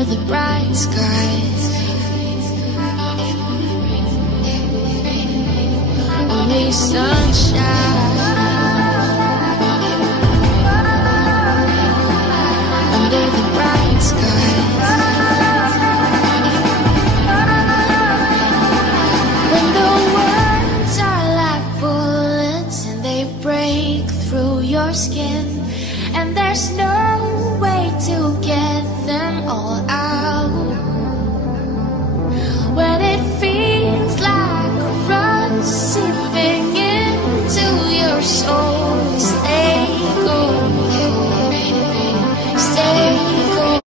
under the bright skies. Only sunshine under the bright skies. When the words are like bullets and they break through your skin, and there's no